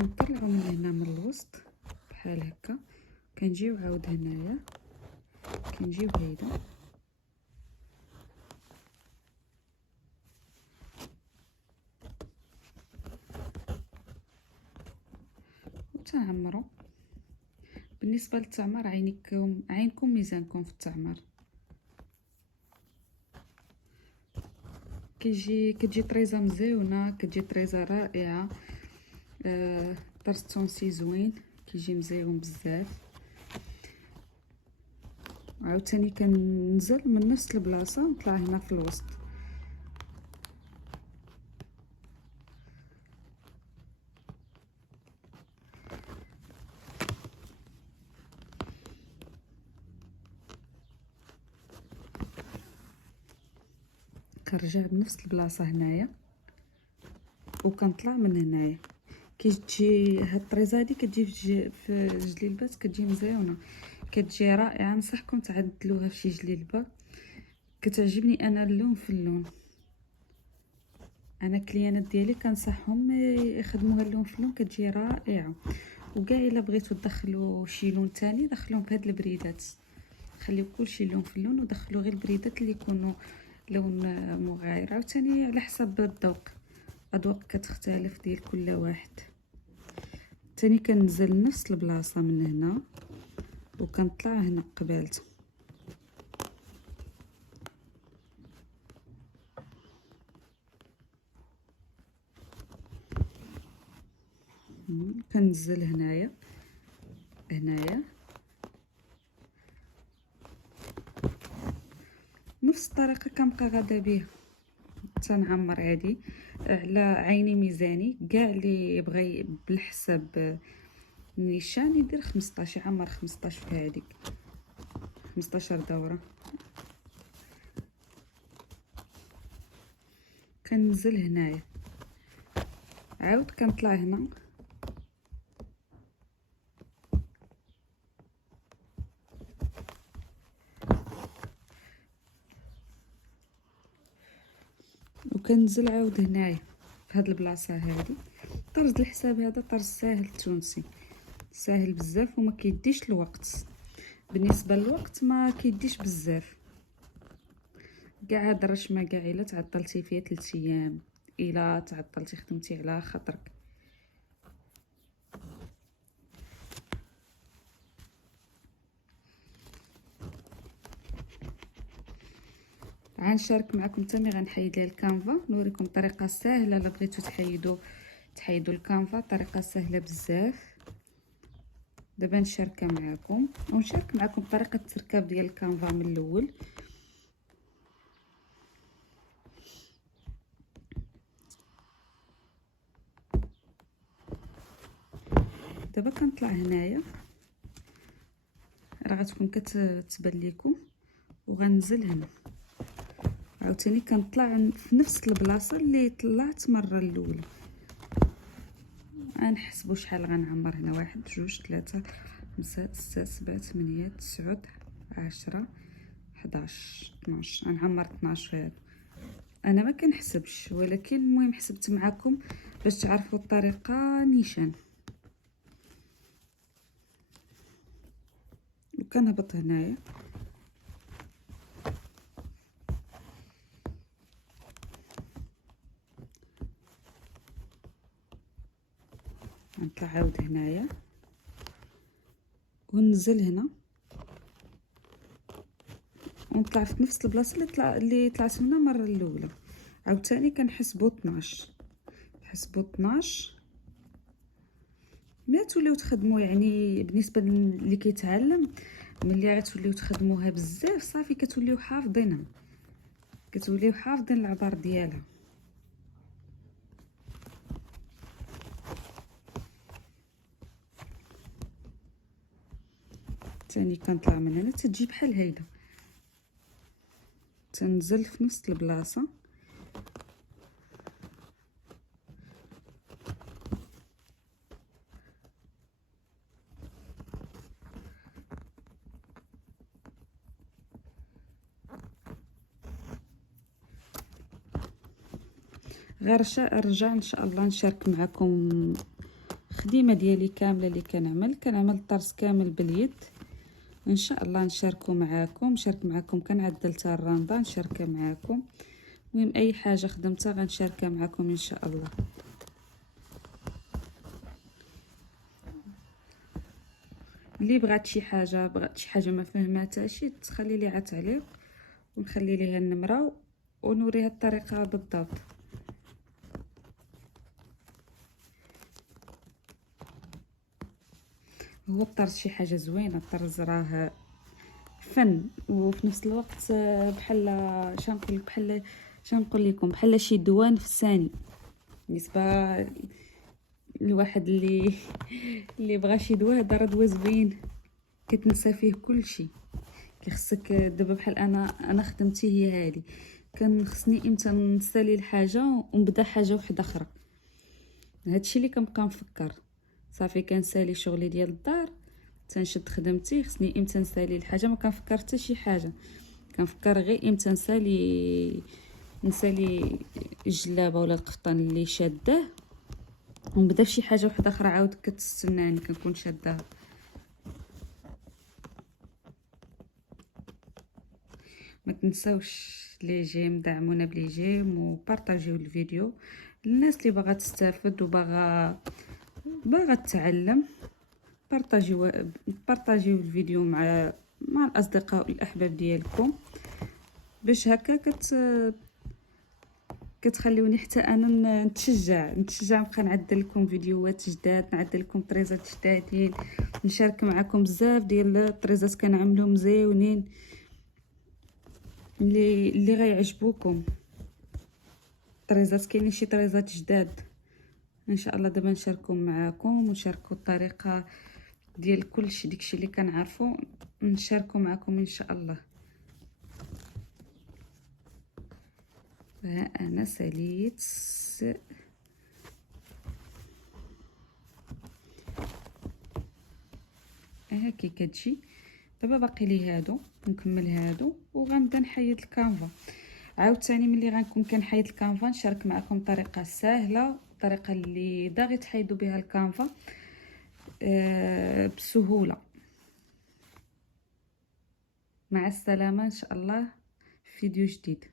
كنطلعو من هنا من الوسط بحال هكا، كنجيو عاود هنايا كنجيو هيدا وتنعمرو. بالنسبه للتعمر عينكم ميزانكم في التعمر. كتجي طريزه مزيونه، كتجي طريزه رائعه. طرز تونسي زوين كيجي مزيون بزاف. عاوتاني كننزل من نفس البلاصه نطلع هنا في الوسط. كنرجع بنفس البلاصه هنايا وكنطلع من هنايا. كتجي هاد الطريزه هادي كتجي في جليلبات، كتجي مزيونه، كتجي رائعه. نصحكم تعدلوها في شي جليلبه. كتعجبني انا اللون في اللون. انا كليانات ديالي كنصحهم يخدموها اللون في اللون، كتجي رائعه. وكاع الا بغيتو تدخلوا شي لون تاني دخلوهم بهاد البريدات، خليو كلشي لون في اللون ودخلوا غير البريدات اللي يكونوا لون مغاير. عاوتاني على حسب الذوق، اذواق كتختلف ديال كل واحد. تاني كننزل نفس البلاصه من هنا وكنطلع هنا قبالته. كنزل هنايا نفس الطريقه كنبقى غادا بيها. تنعمر عادي على عيني ميزاني. كاع اللي يبغي بالحساب النيشان يدير 15، يعمر 15 في هذيك 15 دوره. كننزل هنايا عاود كنطلع هنا وكننزل عاود هنايا في هاد البلاصه هادي. طرز الحساب هذا طرز ساهل تونسي، ساهل بزاف وما كيديش الوقت. بالنسبه للوقت ما كيديش بزاف، كاع هاد الرشمه كاع الا تعطلتي فيها 3 ايام، الا تعطلتي خدمتي على خاطرك. غنشارك معكم تاني، غنحيد ليه الكانفا نوريكم طريقه سهله الا بغيتو تحيدوا الكانفا. طريقه سهله بزاف. دابا نشاركها معكم ونشارك معكم طريقه التركاب ديال الكانفا من الاول. دابا كنطلع هنايا راه غتكون كتبان لكم، وغنزل هنا عاوتاني كنطلع في نفس البلاصه اللي طلعت المره الاولى. غنحسبوا شحال غنعمر هنا: 1 2 3 5 6 7 8 9 10 11 12. غنعمر 12 هذا. انا ما كنحسبش، ولكن المهم حسبت معكم باش تعرفوا الطريقه نيشان. وكنهبط هنايا نطلع عاود هنايا وننزل هنا ونطلع في نفس البلاصه اللي طلعت منها المره الاولى. عاوتاني كنحسبوا 12. حسبوا 12 ملي توليو تخدموا، يعني بالنسبه اللي كيتعلم ملي غتوليو تخدموها بزاف صافي كتوليو حافظينها، كتوليو حافظين العبار ديالها. ثاني كنطلع من هنا تتجي بحال هيدا، تنزل في نفس البلاصه غير رجع ان شاء الله نشارك معكم الخديمه ديالي كامله اللي كنعمل الطرز كامل باليد. ان شاء الله نشارك معكم كنعدل حتى الراندا نشاركها معكم. المهم اي حاجه خدمتها غنشاركها معكم ان شاء الله. اللي بغات شي حاجه ما فهماتهاش تخلي لي على تعليق ونخلي ليها النمره ونوريها الطريقه بالضبط. هو الطرز شي حاجه زوينه، الطرز راه فن وفي نفس الوقت بحال شنقول لكم بحال شي دوان في الثاني بالنسبه لواحد اللي بغى شي دواء. هذا راه دواء زوين كتنسى فيه كل شيء. كيخصك دابا بحال انا خدمتي هي هذه، كان خصني امتى نسالي الحاجه ونبدا حاجه واحده اخرى. هادشي اللي كنبقى نفكر صافي كنسالي شغلي ديال الدار تنشد خدمتي خصني امتى نسالي الحاجه، ما كنفكر حتى شي حاجه، كنفكر غير امتى نسالي الجلابه ولا القفطان اللي شاده ونبدا في شي حاجه واحده اخرى عاود كتستناني كنكون شادها. ما تنساوش لي جيم، دعمونا بلي جيم وبارطاجيو الفيديو للناس اللي باغا تستافد وباغا تتعلم. بارطاجيو الفيديو مع الاصدقاء والاحباب ديالكم باش هكا كتخليوني حتى انا نتشجع نبقى نعدل لكم فيديوهات جداد، نعدل لكم طريزات جدادين، نشارك معكم بزاف ديال الطريزات كنعملهم زوينين اللي غيعجبوكم. طريزات كاينين شي طريزات جداد ان شاء الله دابا نشاركهم معكم ونشاركوا الطريقه ديال كلشي داكشي اللي كنعرفو نشاركوا معكم ان شاء الله. ها انا ساليت هاكي كتجي. دابا باقي لي هادو نكمل هادو وغنبدا نحيد الكانفا. عاوتاني ملي غنكون كنحيد الكانفا نشارك معكم طريقه سهله، الطريقه اللي داغي تحيدوا بها الكانفا بسهوله. مع السلامه ان شاء الله في فيديو جديد.